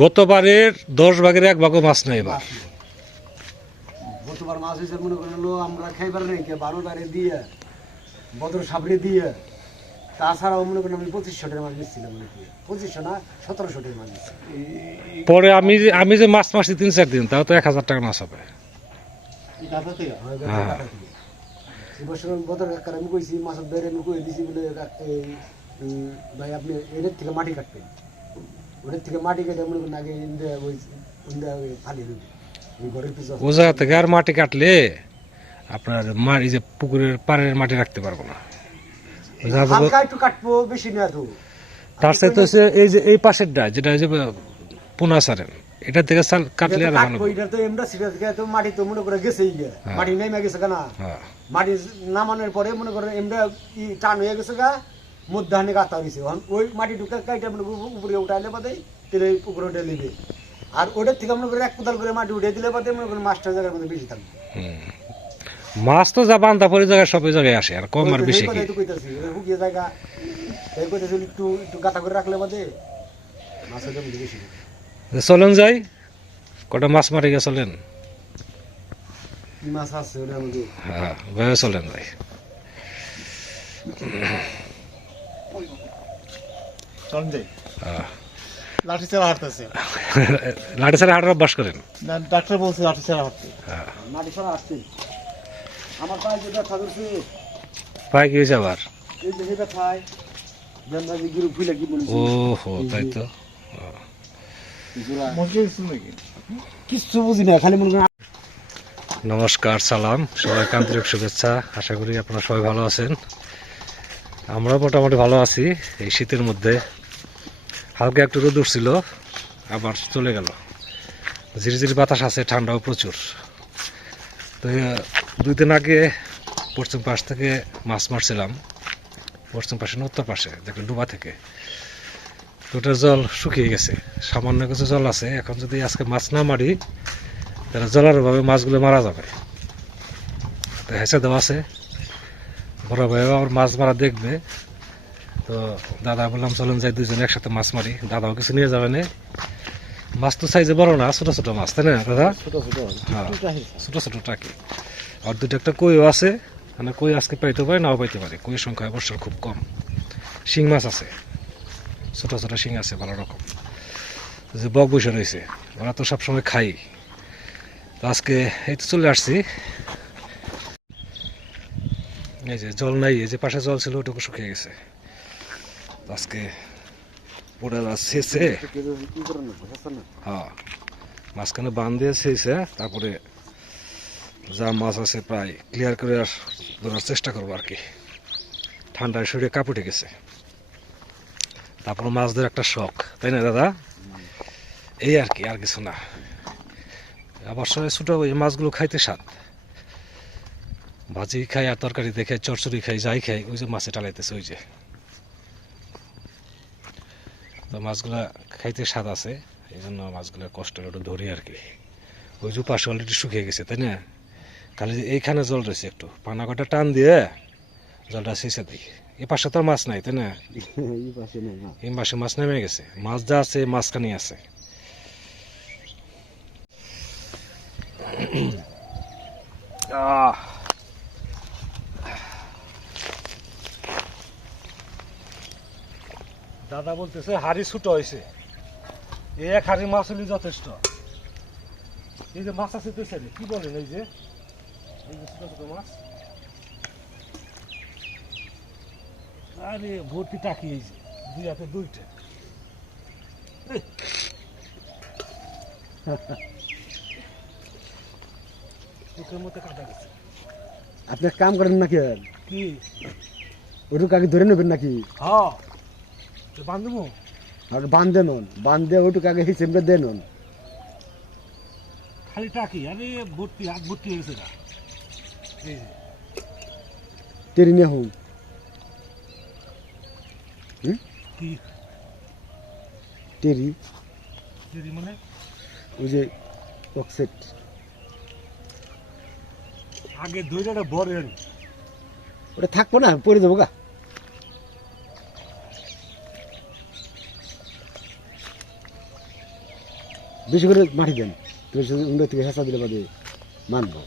গতবারের 10 ভাগের 1 ভাগও মাছ নাই এবার। গতবার মাছ হয়েছে মনে করেন আমরা খাইবার রেখে 12 বারে দিয়ে বদর সাবরে দিয়ে, তাছাড়াও মনে করেন আমি 2500 টাকা মাছ নিচ্ছিলাম, মনে করি 2500 না 1700 টাকা মাছ নিচ্ছি। পরে আমি যে মাছ মারছি 3-4 দিন, তাও তো 1000 টাকা মাছ হবে। বদর কাকার আমি কইছি মাছের বেড়ে আমি কই দিছি বলে ভাই আপনি এদের থেকে মাটি কাটবেন, ওদের থেকে মাটি কেটে মনে করেন আগে ফালিয়ে দেবেন ওই ঘরের পিছনে। ও জায়গা থেকে আর মাটি কাটলে আপনার এই যে পুকুরের পাড়ের মাটি রাখতে পারবো না। হালকা একটু কাটবো, বেশি না তো। তার সাথে হচ্ছে এই যে এই পাশের ডা যেটা যে পোনা সারেন, এটা থেকে কাটলে আর ভালো। এটা তো এমডা সিটা থেকে তো মাটি তো মনে করে গেছেই গিয়া, মাটি নেমে গেছে কেনা, মাটি নামানোর পরে মনে করে এমডা টান হয়ে গেছে গা, মধ্যাহ্নে গাতা হয়েছে, ওই মাটি ঢুকে কাইটা মনে উপরে উঠাইলে বাদে তেলে উপরে উঠে নেবে। আর ওটার থেকে মনে করে 1 কোদাল করে মাটি উঠে দিলে বাদে মনে করে মাছটা জায়গার মধ্যে বেশি থাকবে। মাছ তো যা বান্ধা পরে জায়গায় সব জায়গায় আসে, আর কম আর বেশি কি হুকিয়ে জায়গা এই কইতেছি একটু একটু গাতা করে রাখলে বাদে মাছের দাম বেশি। চলেন যাই, কটা মাছ মারি গে চলেন। কি মাছ আছে ওটার মধ্যে? হ্যাঁ ভেবে চলেন যাই। চলেন যাই। লাঠি ছাড়া হাঁটতেছে, লাঠি ছাড়া হাঁটার অভ্যাস করেন? না ডাক্তার বলছে লাঠি ছাড়া হাঁটতে। মাটি ছাড়া আসছে আমার পায়ে যে ব্যথা করছে। পায়ে কি হয়েছে আবার? এই যে ব্যথায় জন্মাজি গুরু ফুলে কি বলছে। ও হো, তাই তো। কিছু বুঝি না, খালি মনে করেন। নমস্কার, সালাম, সবাইকে আন্তরিক শুভেচ্ছা। আশা করি আপনারা সবাই ভালো আছেন। আমরা মোটামুটি ভালো আছি। এই শীতের মধ্যে হালকা একটু রোদ উঠছিল, আবার চলে গেল। ঝিরিঝিরি বাতাস আছে, ঠান্ডাও প্রচুর। তো 2 দিন আগে পশ্চিম পাশ থেকে মাছ মারছিলাম, পশ্চিম পাশে না উত্তর পাশে দেখুন ডুবা থেকে। তো ওটার জল শুকিয়ে গেছে, সামান্য কিছু জল আছে। এখন যদি আজকে মাছ না মারি তাহলে জলের অভাবে মাছগুলো মারা যাবে। তো হেসে দেওয়া আছে, বড় ভাই আবার মাছ মারা দেখবে। তো দাদা বললাম চলেন যাই, 2 জনে একসাথে মাছ মারি। দাদাও কিছু নিয়ে যাবে না। মাছ তো সাইজে বড় না, ছোট ছোট মাছ, তাই না দাদা? হ্যাঁ, ছোট ছোট টাকি। আর 2টা একটা কইও আছে, মানে কই আজকে পাইতে পারে, নাও পাইতে পারে। কই সংখ্যা অবশ্যই খুব কম। শিং মাছ আছে, ছোট ছোট শিং আছে ভালো রকম। যে বক বসে রয়েছে, ওরা তো সবসময় খাই। তো আজকে এই তো চলে আসছি। এই যে জল নাই, এই যে পাশে জল ছিল ওটুকু শুকিয়ে গেছে। আজকে পুরো শেষে হ্যাঁ মাঝখানে বান দিয়ে শেষে, তারপরে যা মাছ আছে প্রায় ক্লিয়ার করে ধরার চেষ্টা করবো আর কি। ঠান্ডায় শরীরে কাঁপ উঠে গেছে। তারপর মাছ ধরে একটা শখ, তাই না দাদা? এই আর কি, আর কিছু না। আবার ছোট ওই মাছগুলো খাইতে স্বাদ। ভাজি খাই আর তরকারি দেখে চচ্চড়ি খাই, যাই খাই, ওই যে মাছে টালাইতেছে ওই যে। তো মাছগুলা খাইতে স্বাদ আছে, এই জন্য মাছগুলো কষ্ট একটু ধরি আর কি। ওই যে পাশে অলরেডি শুকিয়ে গেছে, তাই না? খালি এইখানে জল রয়েছে, একটু পানা কটা টান দিয়ে জলটা শেষে দিই। এই পাশে তো আর মাছ নাই, তাই না? এই পাশে মাছ নেমে গেছে। মাছ যা আছে মাঝখানে আছে। দাদা বলতেছে হাড়ি ছোট হয়েছে, এই 1 হাড়ি মাছ হলে যথেষ্ট। এই যে মাছ আছে কি বলেন, এই যে ছোট ছোট মাছ, আরে ভর্তি টাকি, এই যে 2 হাতে 2টা। চোখের মধ্যে কাটা গেছে। আপনি এক কাম করেন নাকি, কি ওটুকু আগে ধরে নেবেন নাকি? হ্যাঁ বান্ধব আর বান্ধে নন, বান্ধে ওটুকু আগে হিসেবে দেন। খালি টাকি, আরে ভর্তি, হাত ভর্তি হয়ে গেছে না। এই যে টেরি নিয়ে হন কি টেরি, টেরি মানে ওই যে অক্সেট আগে দইটা বড়, ওটা থাকবো না, পরে যাবো গা। বেশি করে মাটি দেন, তুমি উন্নত থেকে হেঁচা দিলে বাদে মানবো।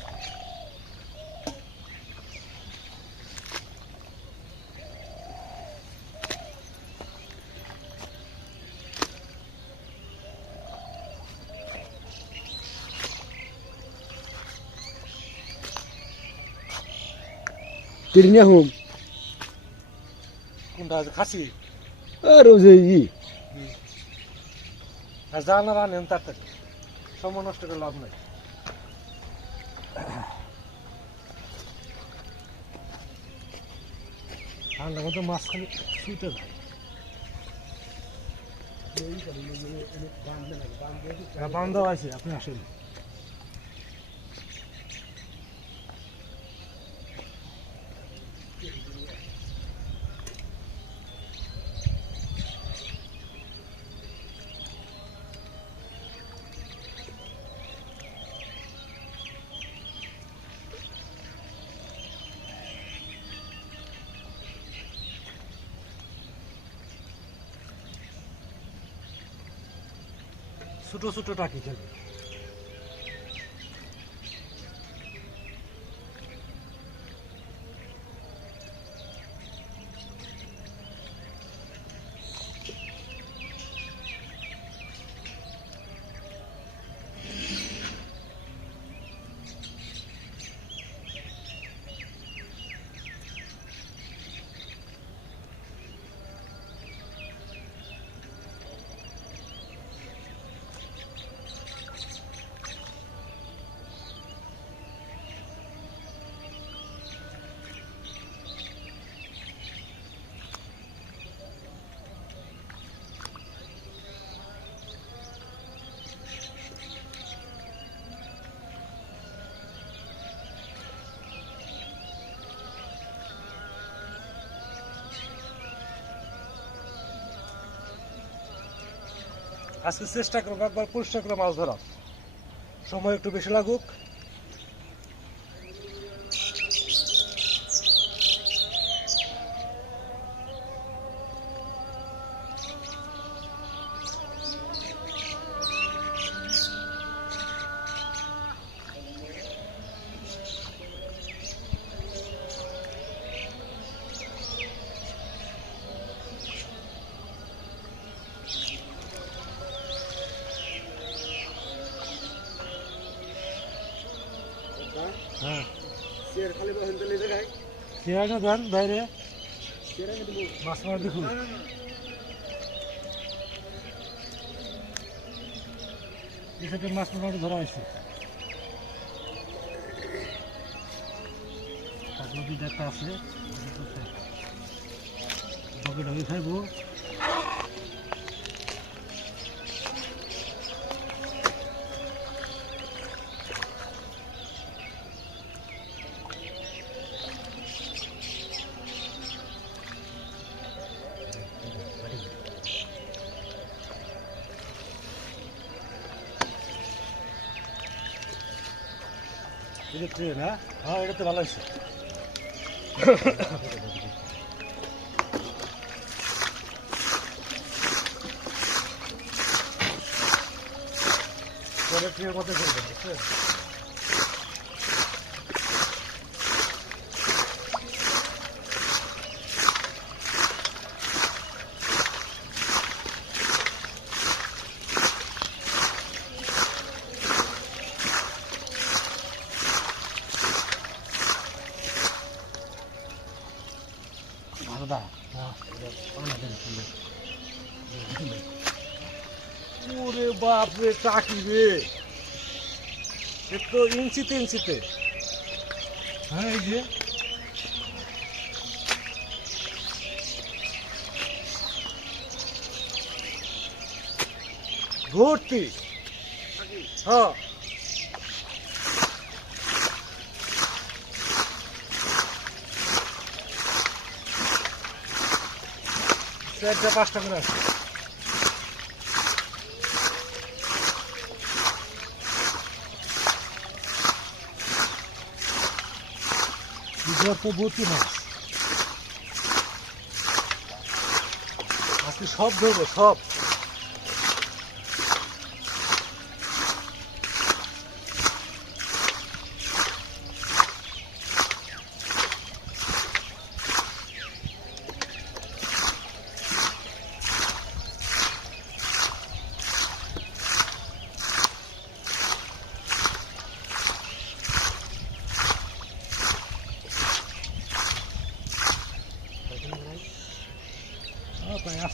কেটে নিয়ে হুম কোনটা খাসি আর ওই যে আর জানা রানেন তাড়াতাড়ি, সময় নষ্ট করে লাভ নাই। ঠান্ডার মধ্যে মাছ খালি শুইতে যায়। বান্ধব আছে, আপনি আসেন। ছোট ছোট টাকি খেলবে। আজকে চেষ্টা করবো একবার পরিষ্কার করে মাছ ধরা, সময় একটু বেশি লাগুক। হ্যাঁ, চেয়ারটা দেন বাইরে, মাছ মারা দেখুন। এখানে মাছ মোটামুটি ধরা হয়েছে, নদীতে একটা আছে, ডগে ডগে খাইবো। এটা ট্রেন, হ্যাঁ এটা তো ভালো হয়েছে। ট্রেনের মধ্যে করবেন, বুঝছেন? ওরে বাপরে, টাকি রে, এ তো ইঞ্চিতে ইঞ্চিতে। হ্যাঁ এই যে ভর্তি, হ্যাঁ চারটা পাঁচটা করে আছে। তো ভর্তি মাছ, আজকে সব ধরবো, সব।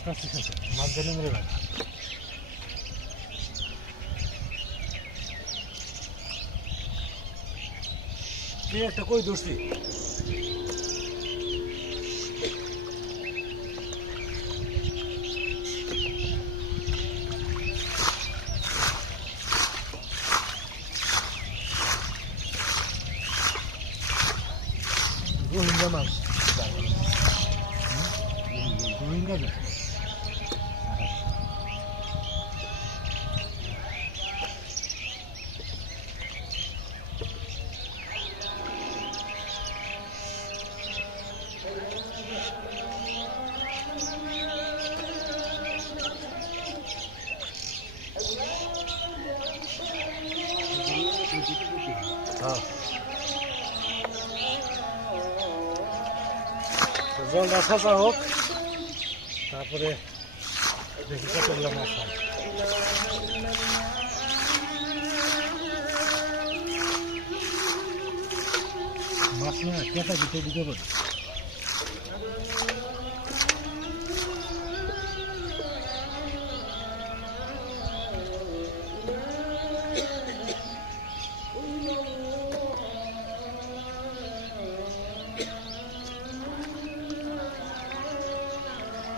কাছে কাছে মাছ জানি মরে না একটা কই ধরছি রোহিঙ্গা মাছ রোহিঙ্গা না হ্যাঁ জলটা ফাঁসা হোক তারপরে দেখি কতগুলো মাছ হয় মাছ না কেঁচা দিতে দিতে পারে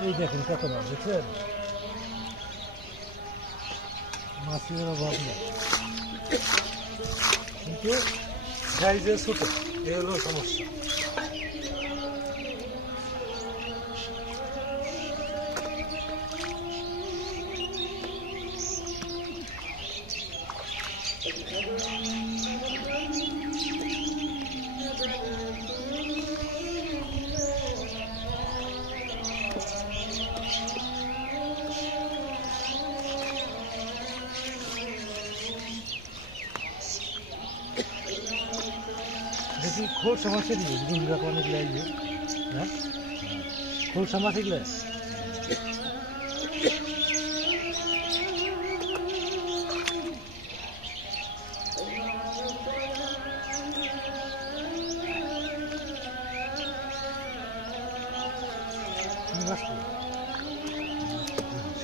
এই দেখুন কত মাছ দেখছেন মাছের অভাব নেই কিন্তু সাইজে ছোট এই হলো সমস্যা দেখি খোলসা মাছ এগুলো গুঁড়ি রাখা অনেকগুলো আইবে হ্যাঁ খোলসা মাছ এগুলো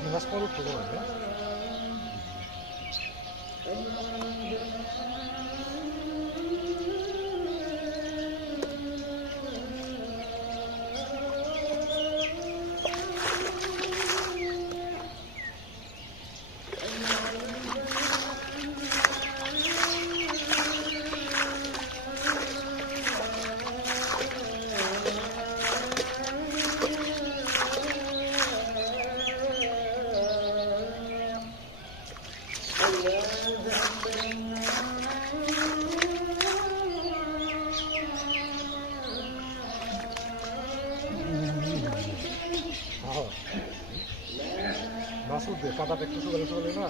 মাছ পড়ো তো মাছ উঠবে কাদাটা একটু সকালে সকালে না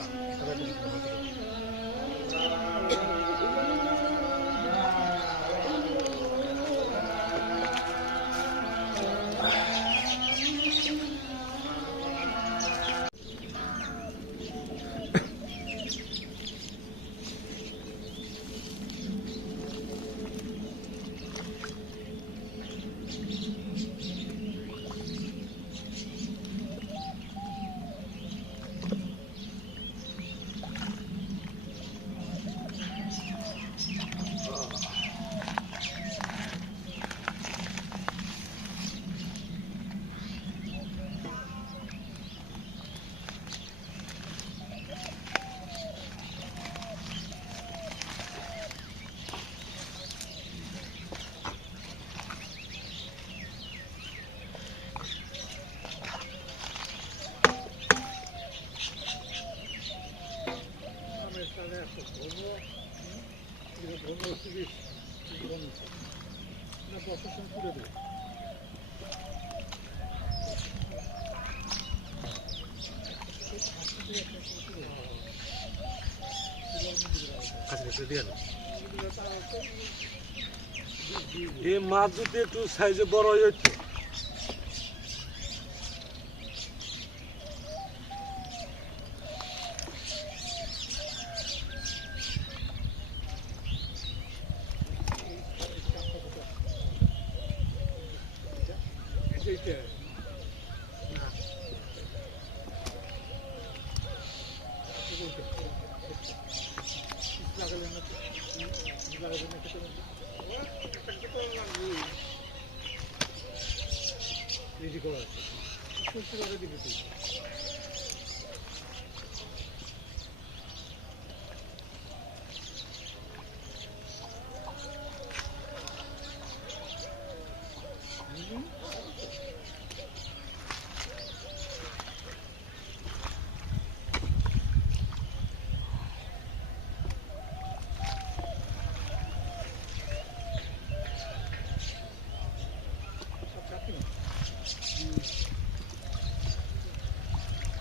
এই মাছ যদি একটু সাইজে বড় হইতো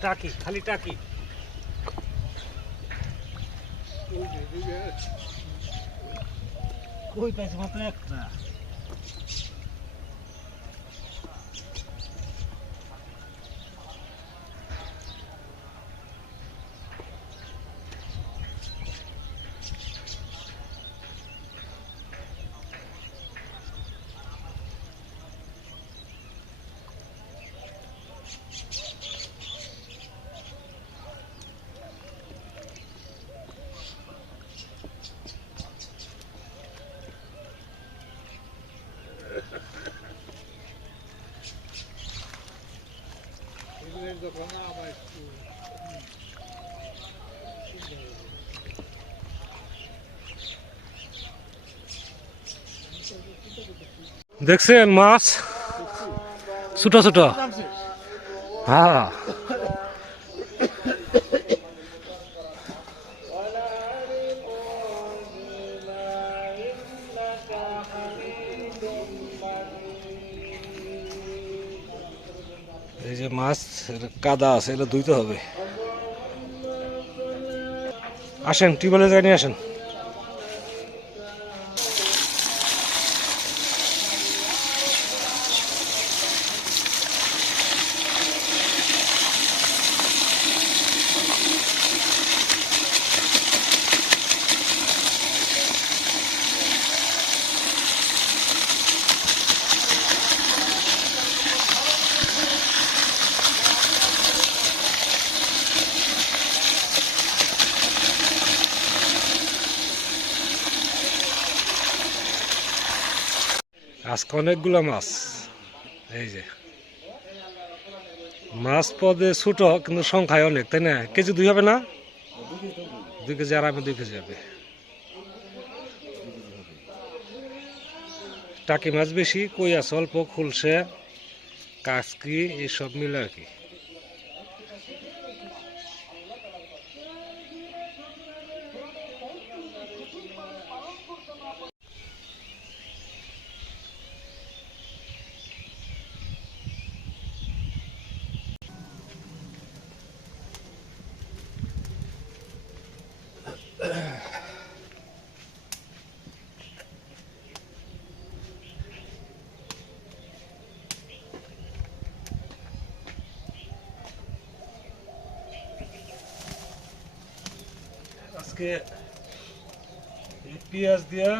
টাকি খালি টাকি কই পাইছে মাত্র একটা দেখছেন মাছ ছোট ছোট হ্যাঁ এই যে মাছ কাদা আছে এটা ধুইতে হবে আসেন টিউবওয়েলে যাই নিয়ে আসেন আজকে অনেকগুলো মাছ এই যে মাছ পদে ছোট কিন্তু সংখ্যায় অনেক তাই না কেজি 2 হবে না 2 কেজি আর আমি 2 কেজি হবে টাকি মাছ বেশি কই আছে অল্প খুলসে কাসকি এইসব মিলে আর কি আজকে পেঁয়াজ দিয়া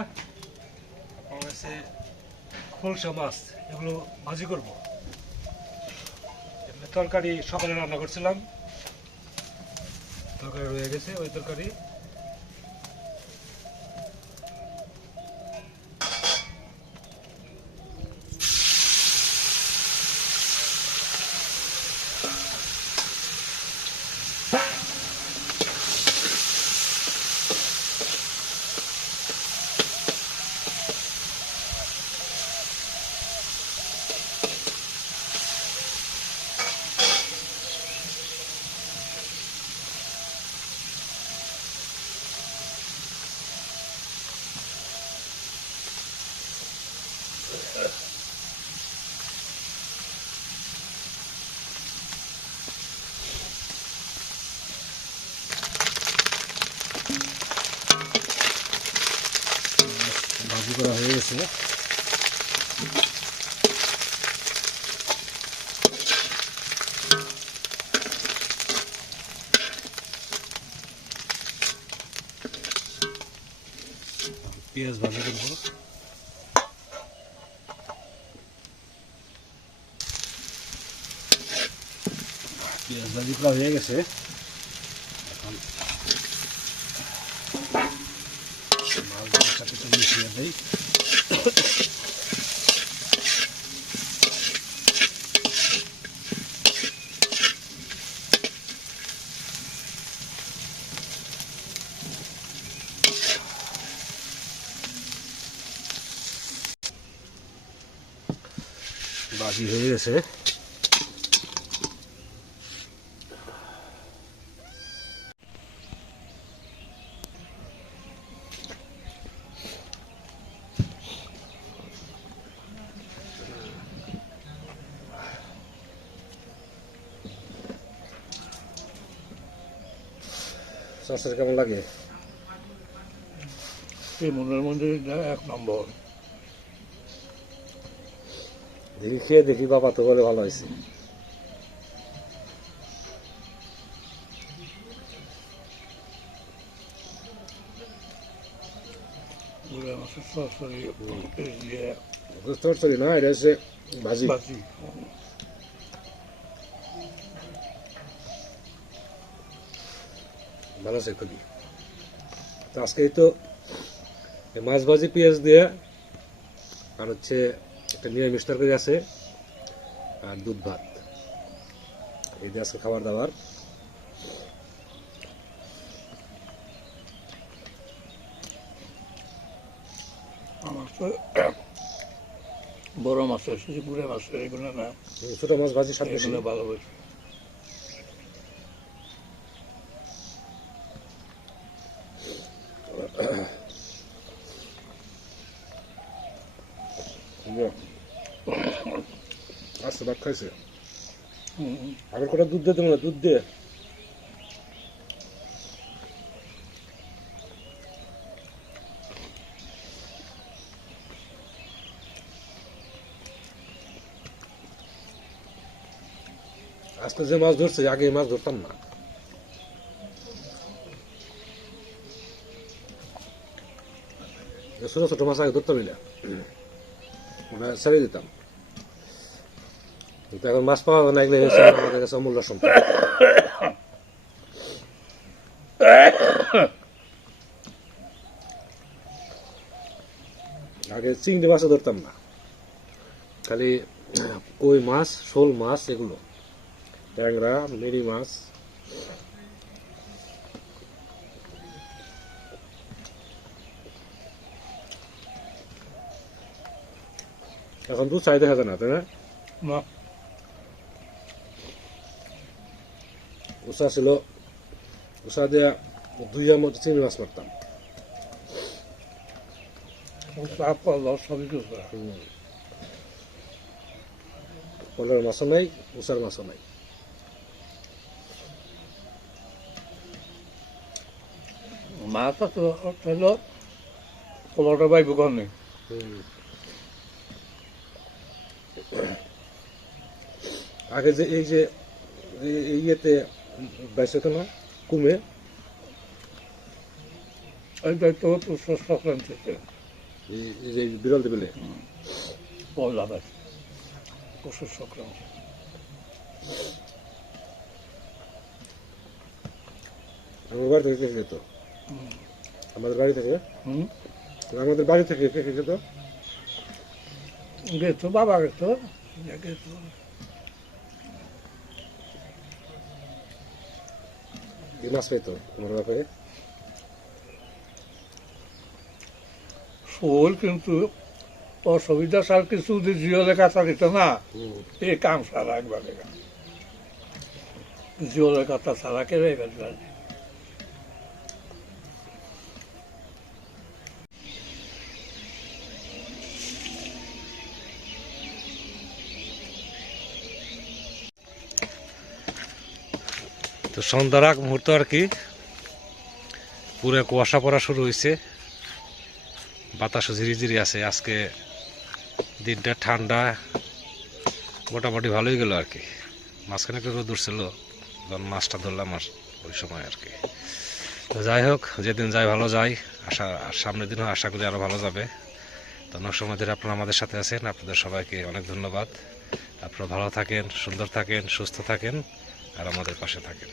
খোলসা মাছ এগুলো ভাজি করব তরকারি সকালে রান্না করছিলাম তরকারি রয়ে গেছে ওই তরকারি ভাজি করা হয়ে গেছে পেঁয়াজ ভাজি করবো পেঁয়াজ ভাজি করা হয়ে গেছে এখন সাথে একটু মিশিয়ে দেই। ভাজি হয়ে গেছে। সসটা কেমন লাগে? এই মনের মধ্যে এক নম্বর। দেখি খেয়ে দেখি, বাবা তো বলে ভালো হয়েছে। গুড়া মাছের সরাসরি দিয়ে চচ্চড়ি না, এটা হচ্ছে ভাজি। বাজি। ভালো আছে খুবই। তো আজকে এই তো এই মাছ ভাজি পেঁয়াজ দিয়ে, আর হচ্ছে একটা নিরামিষ তরকারি আছে, আর দুধ ভাত, এই দিয়ে আজকে খাবার দাবার। আমার তো বড় মাছের গুড়া মাছের এগুলো না, ছোট মাছ ভাজি স্বাদ বেশি। এগুলো ভালোবাসি। আচ্ছা, ভাত খাইছে। আগের কটা দুধ দিয়ে দেবো না, দুধ দিয়ে আজকে যে মাছ ধরছে, আগে এই মাছ ধরতাম না। ছোট ছোট মাছ আগে ধরতামই না, ওটা ছেড়ে দিতাম। কিন্তু এখন মাছ পাওয়া না গেলে আমাদের কাছে অমূল্য সম্পদ। আগে চিংড়ি মাছও ধরতাম না, খালি কই মাছ, শোল মাছ, এগুলো ট্যাংরা, মিরি মাছ। এখন তো চাই দেখা যায় না, তাই না? না, উষা ছিল, উষা দিয়ে 2 মতো চিংড়ি মাছ মারতাম। চাপ করলো সবই কিছু। পলের মাছও নাই, উষার মাছও নাই। মাছ আছে হলো কলটা বাইব কনে। আগে যে এই যে ইয়েতে বাইসে না কুমে, এই দায়িত্ব তো সংক্রান্তিতে এই যে বিরল দেবেলে পয়লা বাইশ পশুর সংক্রান্তি। আমার বাড়ি থেকে কে খেত? আমাদের বাড়ি থেকে, আমাদের বাড়ি থেকে কে খেত? গেছো বাবা গেছো গেছো। কি মাছ পেতো তোমার বাপে? শোল, কিন্তু অসুবিধা সার কিছু জিওলে কাঁচা দিত না, এই কাম সারা একবারে জিওলে কাঁচা সারা কেড়ে গেছে। তো সন্ধ্যার আগ মুহূর্ত আর কি, পুরো কুয়াশা পড়া শুরু হয়েছে, বাতাসও ঝিরিঝিরি আছে। আজকে দিনটা ঠান্ডা, মোটামুটি ভালোই গেল আর কি। মাঝখানে একটু রোদ উঠছিল, যখন মাছটা ধরলাম আর ওই সময় আর কি। তো যাই হোক, যেদিন যাই ভালো যায়, সামনের দিনও আশা করি আরও ভালো যাবে। তো অনেক সময় ধরে আপনারা আমাদের সাথে আছেন, আপনাদের সবাইকে অনেক ধন্যবাদ। আপনারা ভালো থাকেন, সুন্দর থাকেন, সুস্থ থাকেন, আর আমাদের পাশে থাকেন।